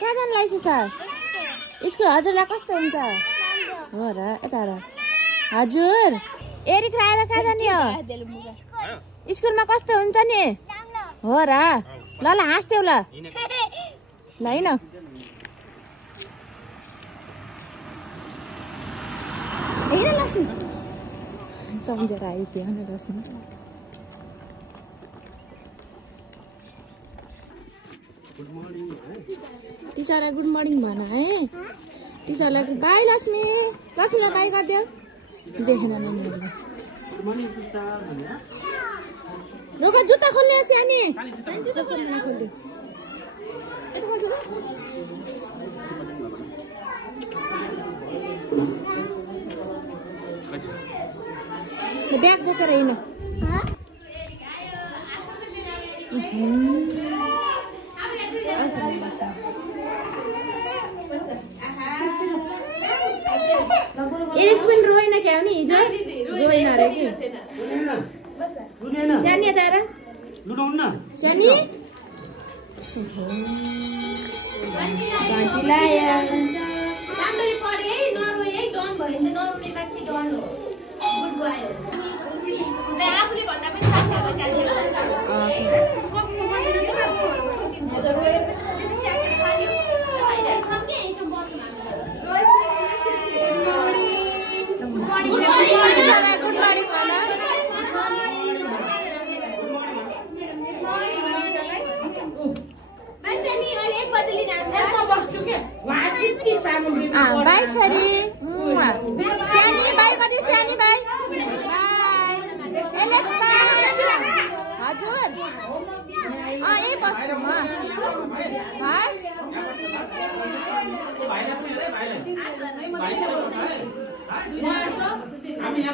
कहाँ जानु लाइसेछ स्कुल हजुरलाई कस्तो हुन्छ हो र यता र हजुर एरिक राएर कहाँ जाने हो स्कुलमा कस्तो हुन्छ नि हो र ल ल हाँस्थ्यौ ल ल हैन हेर लक्ष्मी सम्झेर आइदियो न लक्ष्मी टिचरलाई गुड मर्निङ भन है टिचरलाई बाई लक्ष्मी लक्ष्मीलाई बाई गरिदेऊ देखेन नानीहरूले रोक जुत्ता खोल्ने सानी जुत्ता खोल्दैन खोल्दियो ब्याग बोकेर हिँड एक्सपेन्ट रोएन क्या हो नि हिजो रोएन अरे कि सानी यता आएर सानी घन्टी लायो राम्ररी पढे है नरोए है डन भयो भने नरोने मान्छे डन हो गुड भयो आफूले भन्दा पनि साथीहरुले च्यालेन्ज बाई छोरी सानी बाई कति सानी बाई हजुर यही बस्छु म हामी